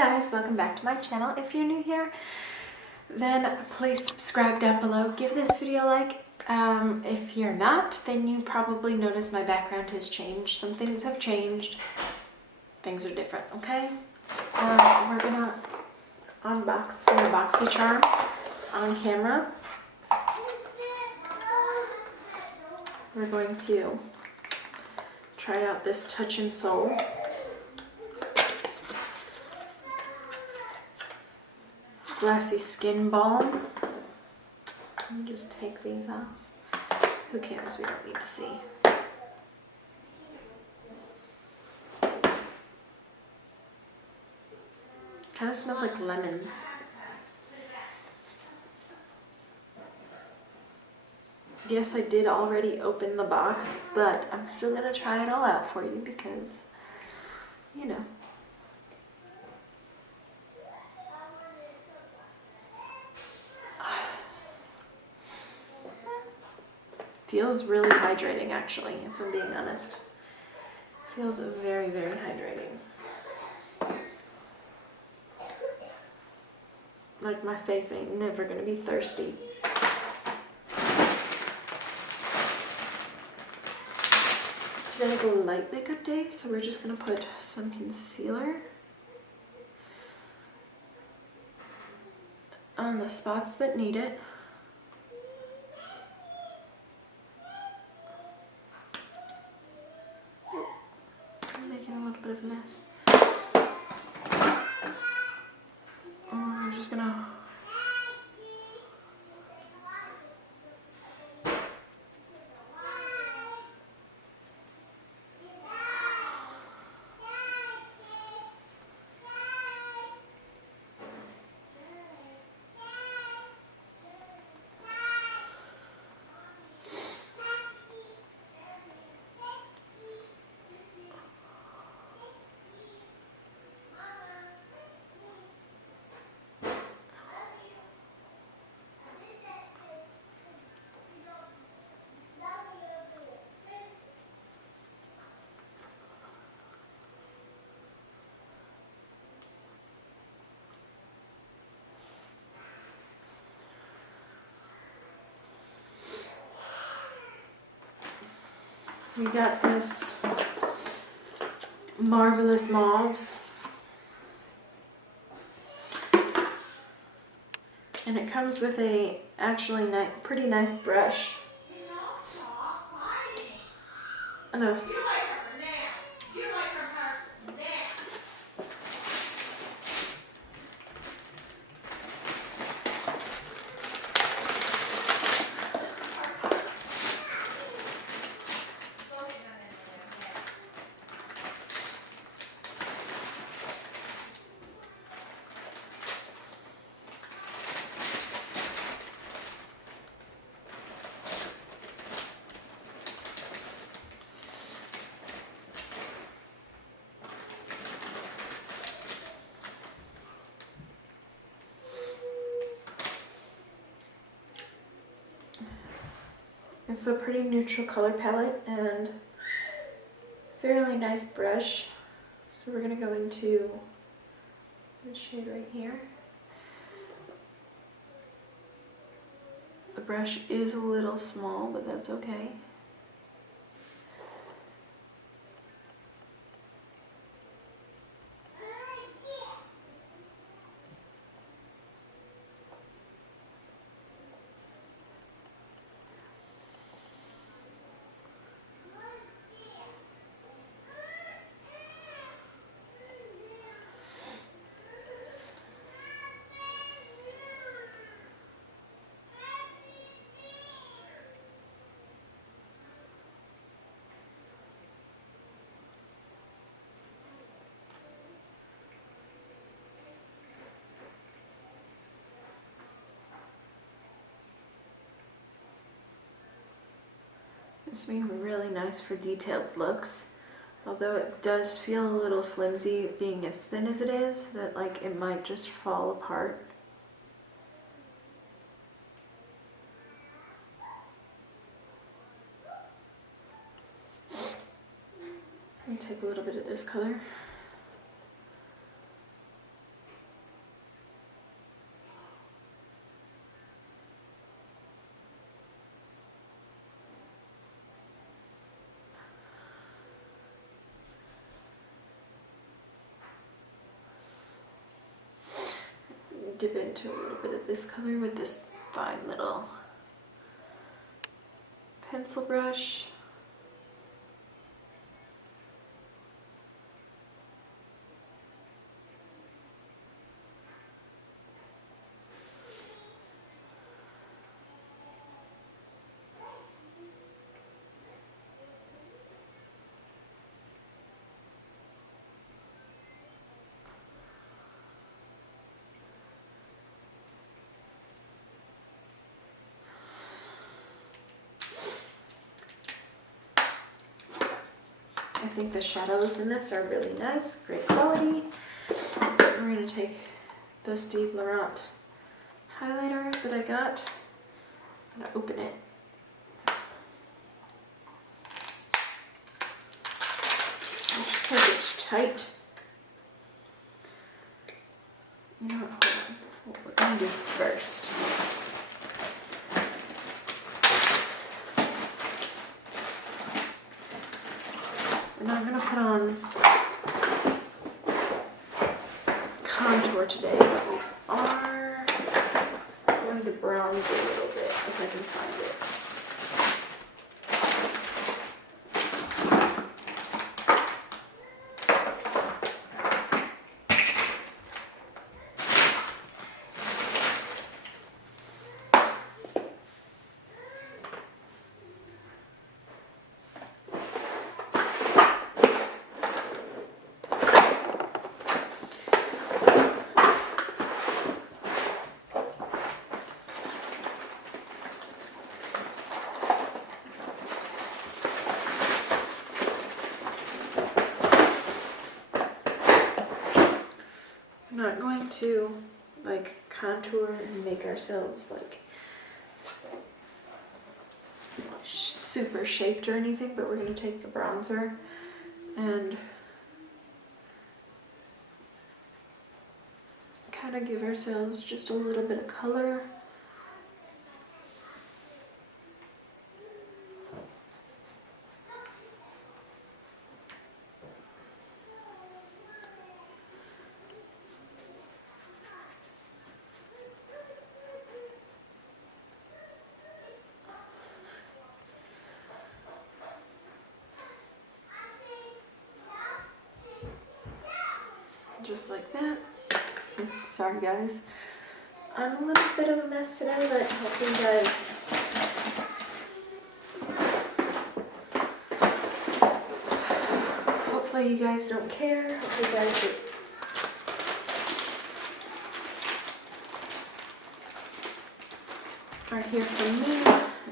guys, welcome back to my channel. If you're new here, then please subscribe down below. Give this video a like. If you're not, then you probably notice my background has changed. Some things have changed. Things are different, okay? We're gonna unbox my BoxyCharm on camera. We're going to try out this Touch and Soul. Glassy Skin Balm. Let me just take these off. Who cares? We don't need to see. Kind of smells like lemons. Yes, I did already open the box, but I'm still gonna try it all out for you because, you know. Feels really hydrating, actually, if I'm being honest. Feels very, very hydrating. Like my face ain't never gonna be thirsty. Today's a light makeup day, so we're just gonna put some concealer on the spots that need it. Making a little bit of a mess. We're just gonna we got this Marvelous Mauves, and it comes with a actually pretty nice brush and a It's a pretty neutral color palette and fairly nice brush. So we're going to go into this shade right here. The brush is a little small, but that's okay. This will be really nice for detailed looks, although it does feel a little flimsy being as thin as it is, that like it might just fall apart. Let me take a little bit of this color. dip into a little bit of this color with this fine little pencil brush. I think the shadows in this are really nice, great quality. We're going to take the Steve Laurent highlighter that I got. I'm going to open it. Because it's tight. You know what, hold on. What we're going to do first. We're not going to put on contour today, but we are going to bronze a little bit if I can find it. Not going to like contour and make ourselves like super shaped or anything, but we're going to take the bronzer and kind of give ourselves just a little bit of color. Just like that. Sorry guys, I'm a little bit of a mess today, but I hope you guys hopefully you guys don't care. Hopefully you guys are here for me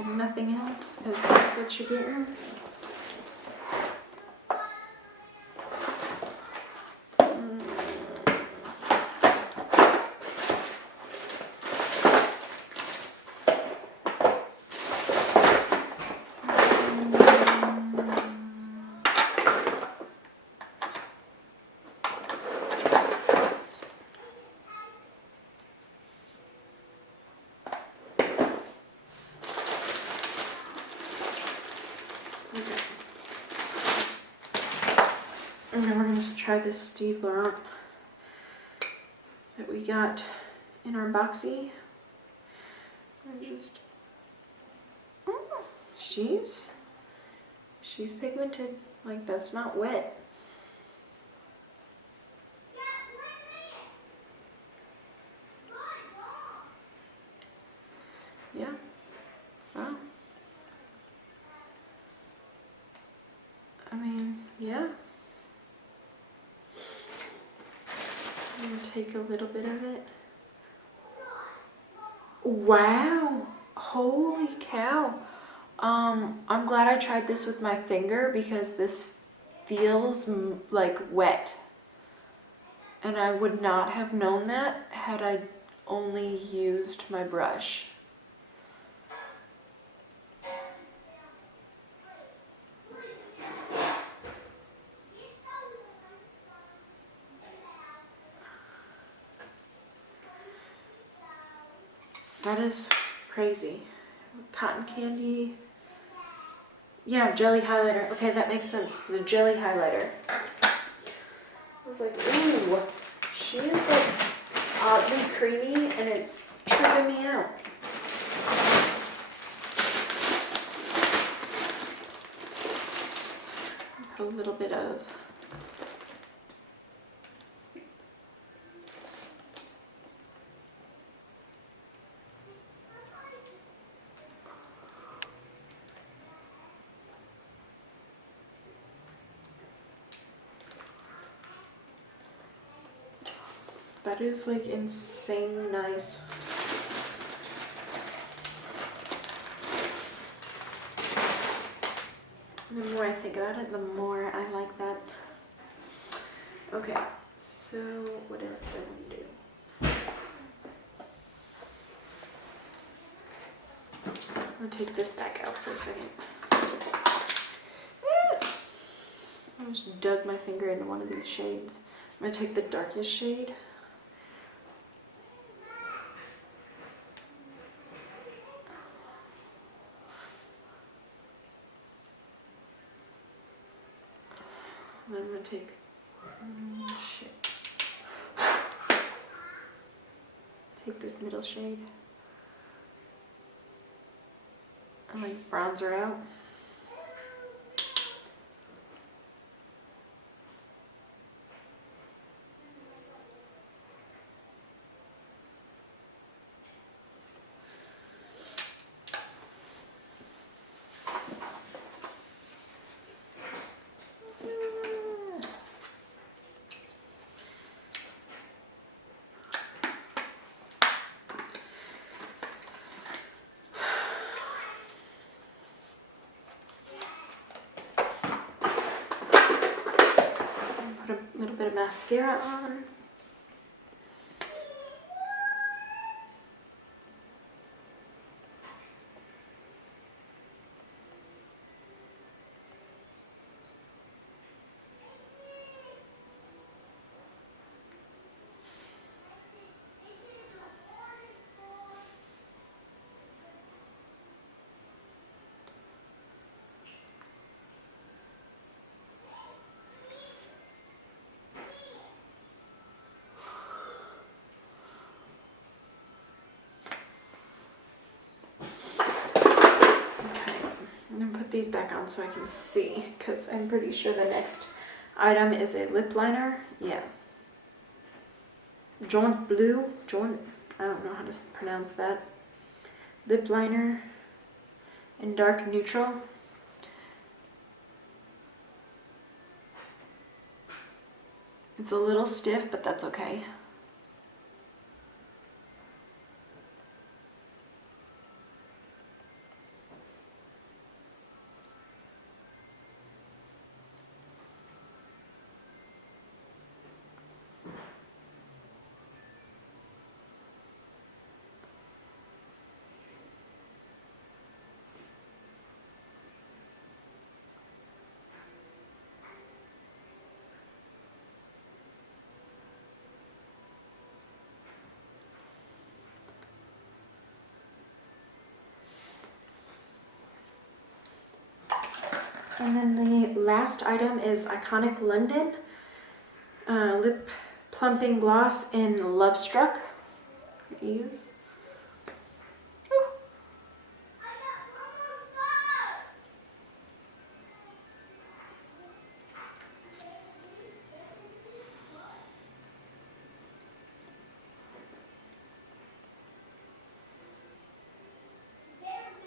and nothing else, because that's what you're getting. And then we're going to try this Steve Laurent that we got in our Boxy. And just, oh, she's pigmented. Like, that's not wet. Yeah. Wow. I mean, yeah. I'm going to take a little bit of it. Wow. Holy cow. I'm glad I tried this with my finger because this feels like wet. And I would not have known that had I only used my brush. That is crazy. Cotton candy. Yeah, jelly highlighter. Okay, that makes sense. It's a jelly highlighter. I was like, ooh, she is like oddly creamy and it's tripping me out. Put a little bit of that is like insane nice. The more I think about it, the more I like that. Okay, so what else do I want to do? I'm gonna take this back out for a second. I just dug my finger into one of these shades. I'm gonna take the darkest shade. And then I'm gonna take take this middle shade and like bronzer out. Put a little bit of mascara on. I'm gonna put these back on so I can see, because I'm pretty sure the next item is a lip liner. Yeah. Jaune Bleu. Jaune, I don't know how to pronounce that. Lip liner in dark neutral. It's a little stiff, but that's okay. And then the last item is Iconic London Lip Plumping Gloss in Love Struck. Use.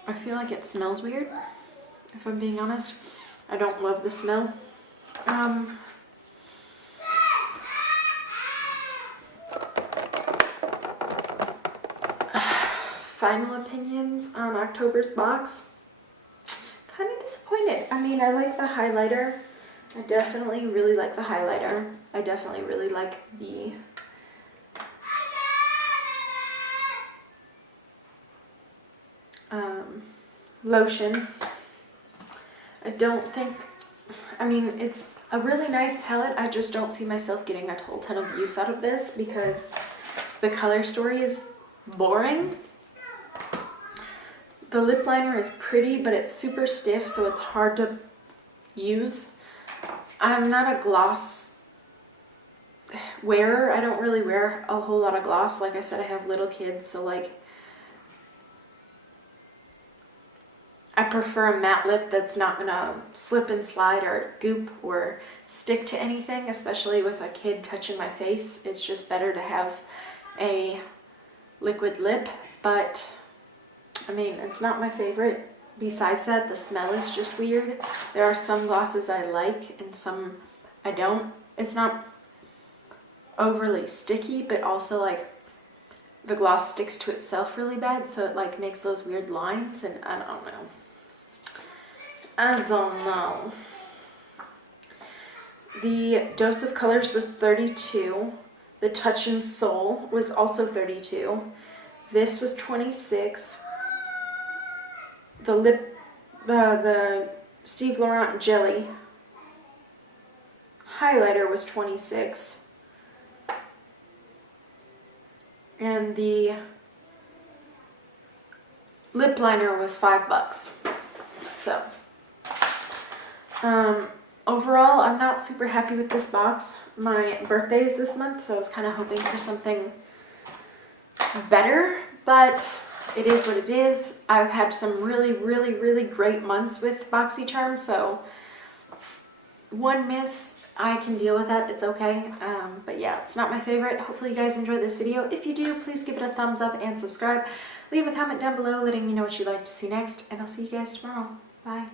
I feel like it smells weird, if I'm being honest. I don't love the smell. Final opinions on October's box. Kind of disappointed. I mean, I like the highlighter. I definitely really like the highlighter. I definitely really like the lotion. I don't think, I mean, it's a really nice palette. I just don't see myself getting a whole ton of use out of this because the color story is boring. The lip liner is pretty, but it's super stiff, so it's hard to use. I'm not a gloss wearer. I don't really wear a whole lot of gloss. Like I said, I have little kids, so like I prefer a matte lip that's not gonna slip and slide or goop or stick to anything, especially with a kid touching my face. It's just better to have a liquid lip, but I mean, it's not my favorite. Besides that, the smell is just weird. There are some glosses I like and some I don't. It's not overly sticky, but also like the gloss sticks to itself really bad, so it like makes those weird lines, and I don't know. I don't know. The dose of colors was 32. The Touch and Soul was also 32. This was 26. The Steve Laurent Jelly highlighter was 26. And the lip liner was $5. So overall, I'm not super happy with this box. My birthday is this month, so I was kind of hoping for something better, but it is what it is. I've had some really great months with BoxyCharm, so one miss, I can deal with that. It's okay. But yeah, it's not my favorite. Hopefully you guys enjoyed this video. If you do, please give it a thumbs up and subscribe. Leave a comment down below letting me know what you'd like to see next, and I'll see you guys tomorrow. Bye.